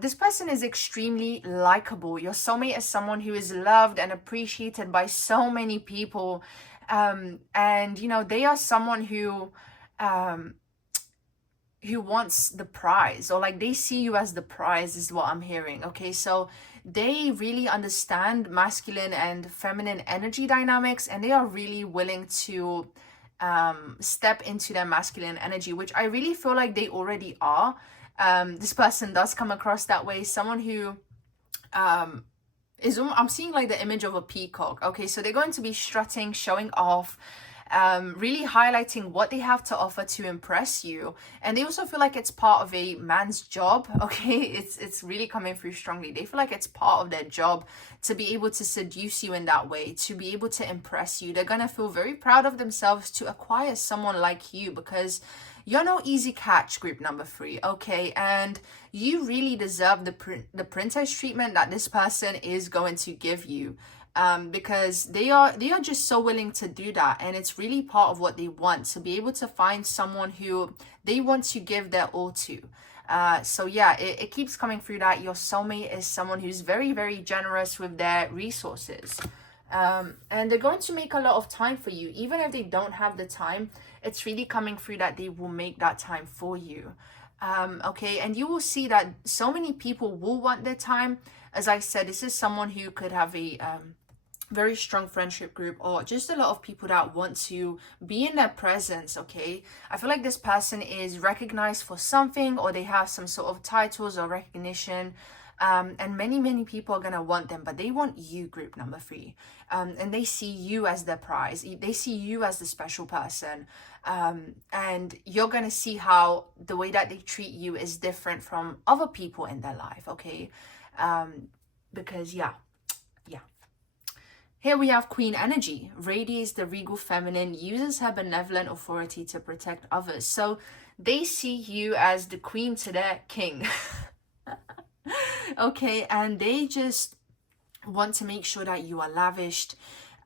This person is extremely likable. Your soulmate is someone who is loved and appreciated by so many people. And you know, they are someone who wants the prize, or like they see you as the prize, is what I'm hearing. Okay, so they really understand masculine and feminine energy dynamics, and they are really willing to step into their masculine energy, which I really feel like they already are. This person does come across that way, someone who I'm seeing like the image of a peacock. Okay, so they're going to be strutting, showing off, really highlighting what they have to offer to impress you. And they also feel like it's part of a man's job. Okay, it's really coming through strongly. They feel like it's part of their job to be able to seduce you in that way, to be able to impress you. They're gonna feel very proud of themselves to acquire someone like you, because you're no easy catch, group number 3. Okay, and you really deserve the princess treatment that this person is going to give you. Because they are just so willing to do that, and it's really part of what they want, to be able to find someone who they want to give their all to. So yeah, it keeps coming through that your soulmate is someone who's very, very generous with their resources. And they're going to make a lot of time for you. Even if they don't have the time, it's really coming through that they will make that time for you. Okay, and you will see that so many people will want their time. As I said, this is someone who could have a very strong friendship group, or just a lot of people that want to be in their presence. Okay, I feel like this person is recognized for something, or they have some sort of titles or recognition. And many people are going to want them, but they want you, group number 3. And they see you as their prize. They see you as the special person. And you're going to see how the way that they treat you is different from other people in their life, okay? Because yeah. Here we have Queen Energy. Radiates the regal feminine, uses her benevolent authority to protect others. So they see you as the queen to their king. Okay, and they just want to make sure that you are lavished.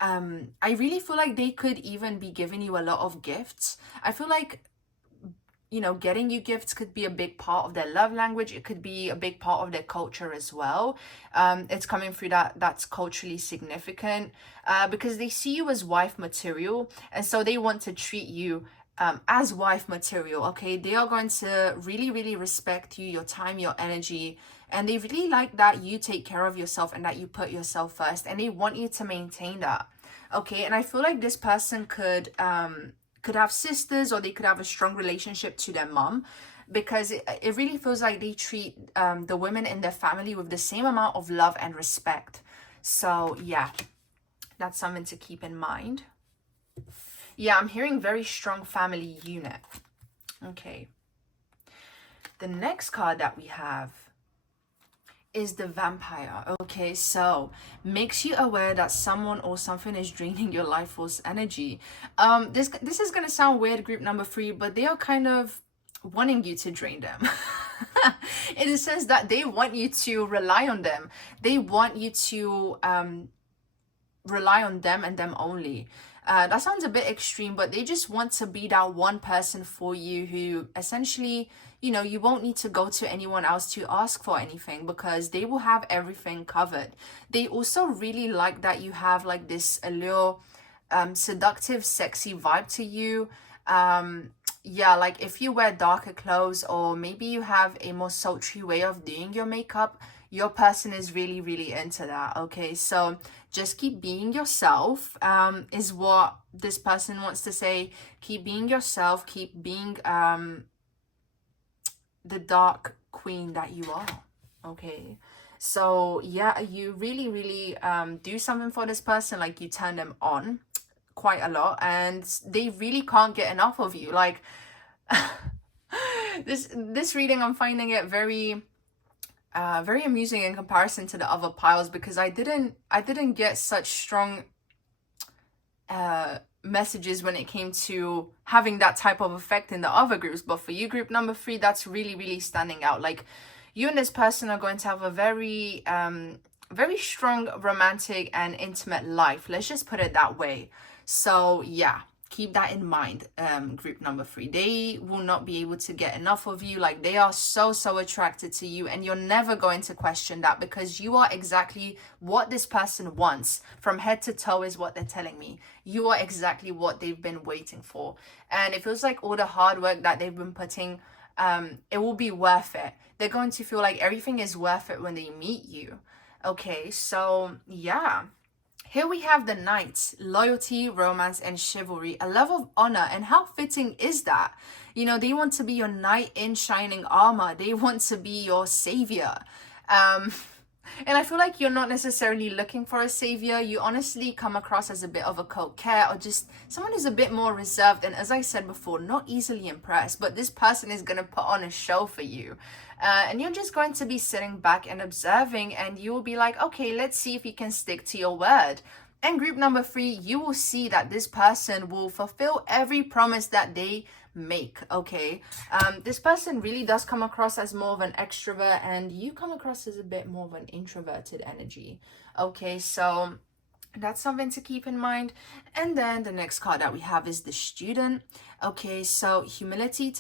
I really feel like they could even be giving you a lot of gifts. I feel like, you know, getting you gifts could be a big part of their love language. It could be a big part of their culture as well. It's coming through that's culturally significant, because they see you as wife material, and so they want to treat you as wife material. Okay, they are going to really respect you, your time, your energy, and they really like that you take care of yourself and that you put yourself first, and they want you to maintain that. Okay, and I feel like this person could have sisters, or they could have a strong relationship to their mom, because it really feels like they treat the women in their family with the same amount of love and respect. So yeah, that's something to keep in mind. Yeah, I'm hearing very strong family unit. Okay. The next card that we have is the Vampire. Okay, so makes you aware that someone or something is draining your life force energy. This is gonna sound weird, group number 3, but they are kind of wanting you to drain them. In a sense that they want you to rely on them. They want you to rely on them and them only. That sounds a bit extreme, but they just want to be that one person for you who essentially, you know, you won't need to go to anyone else to ask for anything, because they will have everything covered. They also really like that you have like this allure, seductive, sexy vibe to you. Yeah, like if you wear darker clothes, or maybe you have a more sultry way of doing your makeup, your person is really into that. Okay, so just keep being yourself, is what this person wants to say. Keep being yourself, keep being the dark queen that you are. Okay, so yeah, you really do something for this person. Like, you turn them on quite a lot, and they really can't get enough of you. Like this reading, I'm finding it very amusing in comparison to the other piles, because I didn't get such strong messages when it came to having that type of effect in the other groups. But for you, group number 3, that's really standing out. Like, you and this person are going to have a very strong romantic and intimate life. Let's just put it that way. So yeah, keep that in mind, group number 3. They will not be able to get enough of you. Like, they are so attracted to you, and you're never going to question that, because you are exactly what this person wants. From head to toe is what they're telling me. You are exactly what they've been waiting for, and it feels like all the hard work that they've been putting, it will be worth it. They're going to feel like everything is worth it when they meet you. Okay, so yeah. Here we have the Knights, loyalty, romance, and chivalry, a love of honor. And how fitting is that? You know, they want to be your knight in shining armor. They want to be your savior. And I feel like you're not necessarily looking for a savior. You honestly come across as a bit of a coquette, or just someone who's a bit more reserved. And as I said before, not easily impressed. But this person is going to put on a show for you. And you're just going to be sitting back and observing, and you will be like, okay, let's see if you can stick to your word. And group number 3, you will see that this person will fulfill every promise that they make. Okay, this person really does come across as more of an extrovert, and you come across as a bit more of an introverted energy. Okay, so that's something to keep in mind. And then the next card that we have is the Student. Okay, so humility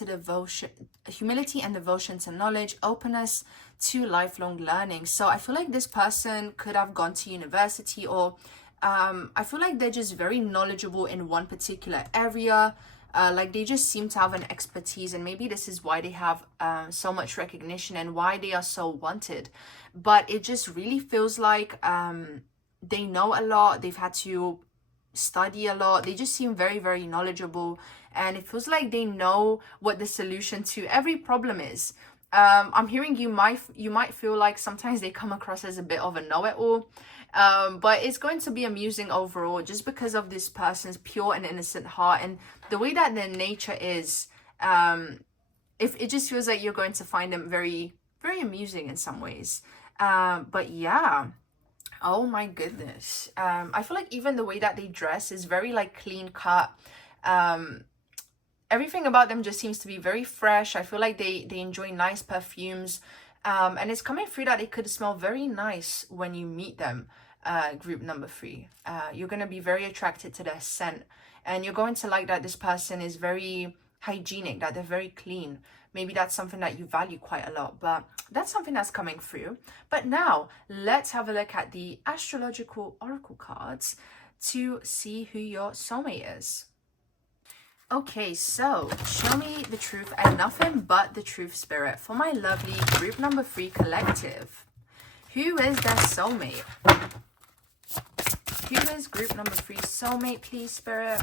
and devotion to knowledge, openness to lifelong learning. So I feel like this person could have gone to university, or I feel like they're just very knowledgeable in one particular area. Like, they just seem to have an expertise, and maybe this is why they have so much recognition and why they are so wanted. But it just really feels like they know a lot. They've had to study a lot. They just seem very knowledgeable, and it feels like they know what the solution to every problem is. I'm hearing you might feel like sometimes they come across as a bit of a know-it-all, but it's going to be amusing overall, just because of this person's pure and innocent heart and the way that their nature is. If it just feels like you're going to find them very, very amusing in some ways. But yeah, oh my goodness. I feel like even the way that they dress is very like clean cut. Everything about them just seems to be very fresh. I feel like they enjoy nice perfumes. And it's coming through that they could smell very nice when you meet them, group number 3. You're going to be very attracted to their scent. And you're going to like that this person is very hygienic, that they're very clean. Maybe that's something that you value quite a lot, but that's something that's coming through. But now let's have a look at the astrological oracle cards to see who your soulmate is. Okay, so show me the truth and nothing but the truth, Spirit, for my lovely group number 3 collective. Who is their soulmate? Who is group number 3 soulmate, please, Spirit?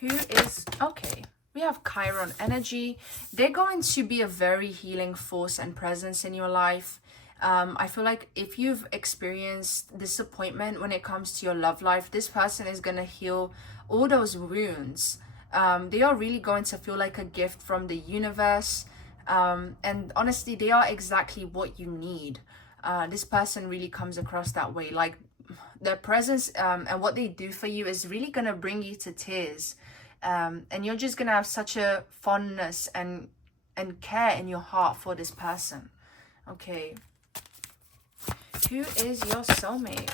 Who is, okay, we have Chiron energy. They're going to be a very healing force and presence in your life. I feel like if you've experienced disappointment when it comes to your love life, this person is going to heal all those wounds. They are really going to feel like a gift from the universe. And honestly, they are exactly what you need. This person really comes across that way. Like their presence and what they do for you is really going to bring you to tears. And you're just going to have such a fondness and care in your heart for this person. Okay. Who is your soulmate?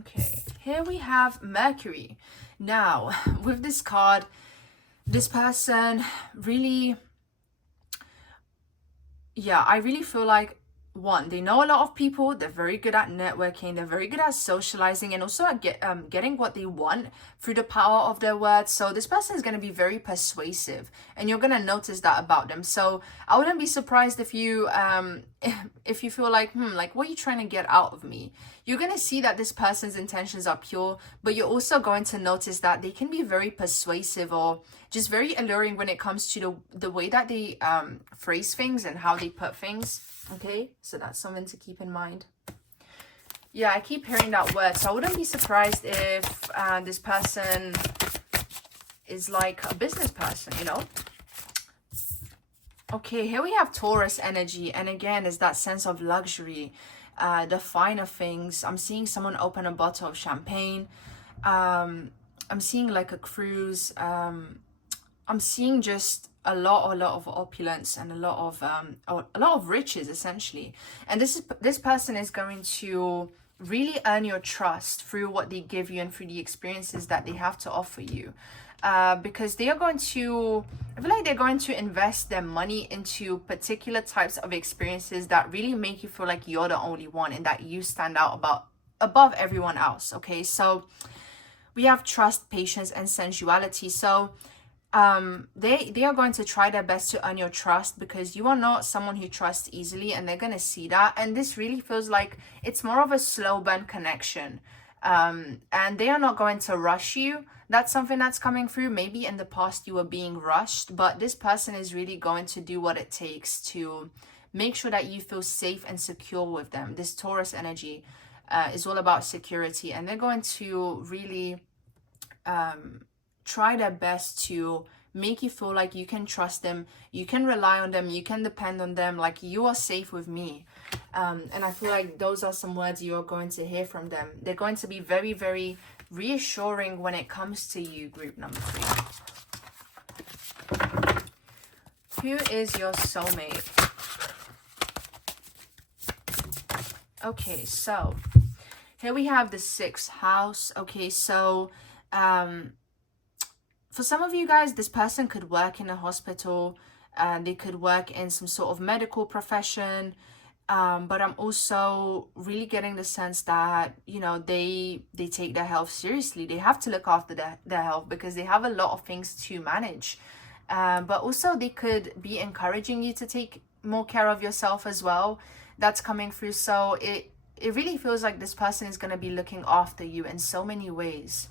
Okay, here we have Mercury. Now, with this card, this person really, yeah, I really feel like, one, they know a lot of people, they're very good at networking, they're very good at socializing, and also at getting what they want through the power of their words. So this person is going to be very persuasive, and you're going to notice that about them. So I wouldn't be surprised if you if you feel like, like, what are you trying to get out of me? You're going to see that this person's intentions are pure, but you're also going to notice that they can be very persuasive or just very alluring when it comes to the way that they phrase things and how they put things. Okay, so that's something to keep in mind. Yeah, I keep hearing that word, so I wouldn't be surprised if this person is like a business person, you know. Okay, here we have Taurus energy, and again, it's that sense of luxury, the finer things. I'm seeing someone open a bottle of champagne. I'm seeing like a cruise. I'm seeing just a lot of opulence and a lot of riches, essentially. And this person is going to really earn your trust through what they give you and through the experiences that they have to offer you. Because they are going to, I feel like they're going to invest their money into particular types of experiences that really make you feel like you're the only one and that you stand out above everyone else. Okay, so we have trust, patience, and sensuality. So they are going to try their best to earn your trust, because you are not someone who trusts easily, and they're going to see that. And this really feels like it's more of a slow burn connection. And they are not going to rush you. That's something that's coming through. Maybe in the past you were being rushed, but this person is really going to do what it takes to make sure that you feel safe and secure with them. This Taurus energy is all about security, and they're going to really try their best to make you feel like you can trust them, you can rely on them, you can depend on them, like you are safe with me. And I feel like those are some words you're going to hear from them. They're going to be very, very reassuring when it comes to you, group number 3. Who is your soulmate? Okay, so here we have the 6th house. Okay, so for some of you guys, this person could work in a hospital, they could work in some sort of medical profession, but I'm also really getting the sense that, you know, they take their health seriously. They have to look after their health because they have a lot of things to manage, but also they could be encouraging you to take more care of yourself as well. That's coming through. So it really feels like this person is going to be looking after you in so many ways.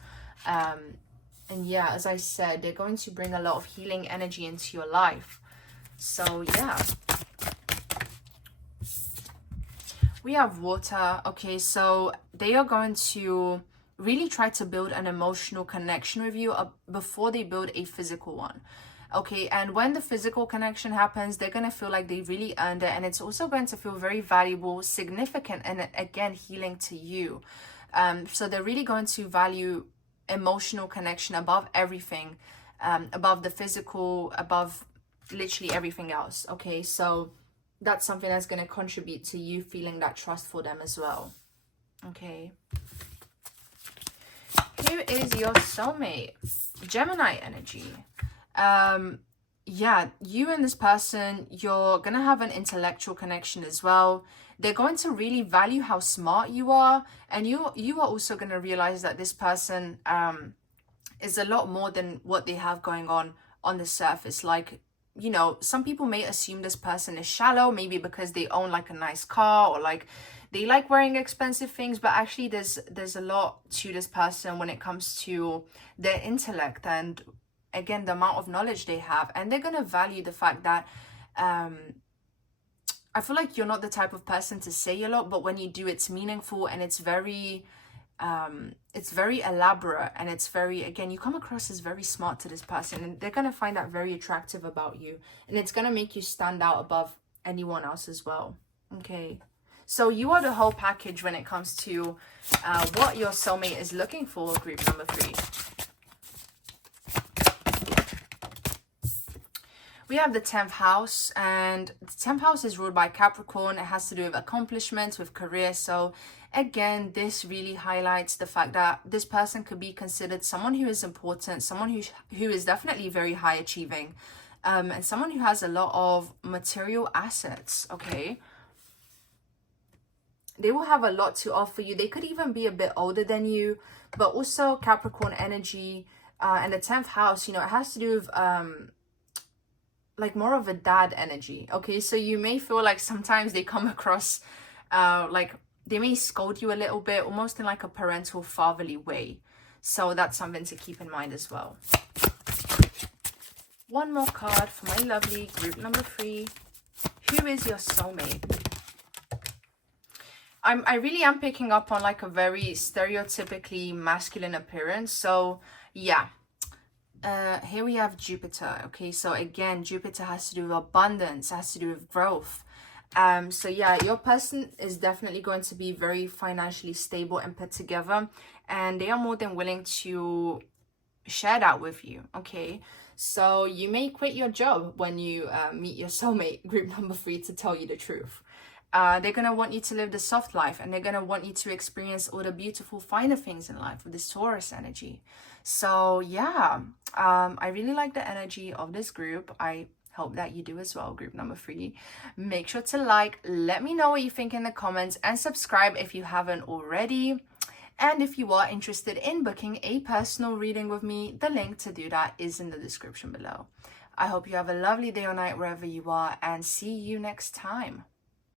And yeah, as I said, they're going to bring a lot of healing energy into your life. So yeah. We have water. Okay, so they are going to really try to build an emotional connection with you before they build a physical one. Okay, and when the physical connection happens, they're going to feel like they really earned it, and it's also going to feel very valuable, significant, and again, healing to you. So they're really going to value emotional connection above everything, above the physical, above literally everything else. Okay, so that's something that's going to contribute to you feeling that trust for them as well. Okay. Here is your soulmate, Gemini energy. Yeah, you and this person, you're gonna have an intellectual connection as well. They're going to really value how smart you are, and you are also gonna realize that this person is a lot more than what they have going on the surface. Like, you know, some people may assume this person is shallow, maybe because they own like a nice car, or like they like wearing expensive things, but actually there's a lot to this person when it comes to their intellect and again the amount of knowledge they have. And they're going to value the fact that I feel like you're not the type of person to say a lot, but when you do, it's meaningful, and it's very elaborate, and it's very, again, you come across as very smart to this person, and they're going to find that very attractive about you, and it's going to make you stand out above anyone else as well. Okay, so you are the whole package when it comes to what your soulmate is looking for, group number 3. We have the 10th house, and the 10th house is ruled by Capricorn. It has to do with accomplishments, with career. So again, this really highlights the fact that this person could be considered someone who is important, someone who is definitely very high achieving, and someone who has a lot of material assets. Okay, they will have a lot to offer you. They could even be a bit older than you, but also Capricorn energy and the 10th house, you know, it has to do with like more of a dad energy. Okay, so you may feel like sometimes they come across like they may scold you a little bit, almost in like a parental, fatherly way. So that's something to keep in mind as well. One more card for my lovely group number 3. Who is your soulmate? I really am picking up on like a very stereotypically masculine appearance. So yeah, here we have Jupiter. Okay, so again, Jupiter has to do with abundance, has to do with growth. So yeah, your person is definitely going to be very financially stable and put together, and they are more than willing to share that with you. Okay, so you may quit your job when you meet your soulmate, group number 3, to tell you the truth. They're going to want you to live the soft life, and they're going to want you to experience all the beautiful, finer things in life with this Taurus energy. So yeah, I really like the energy of this group. I hope that you do as well, group number 3. Make sure to like, let me know what you think in the comments, and subscribe if you haven't already. And if you are interested in booking a personal reading with me, the link to do that is in the description below. I hope you have a lovely day or night wherever you are, and see you next time.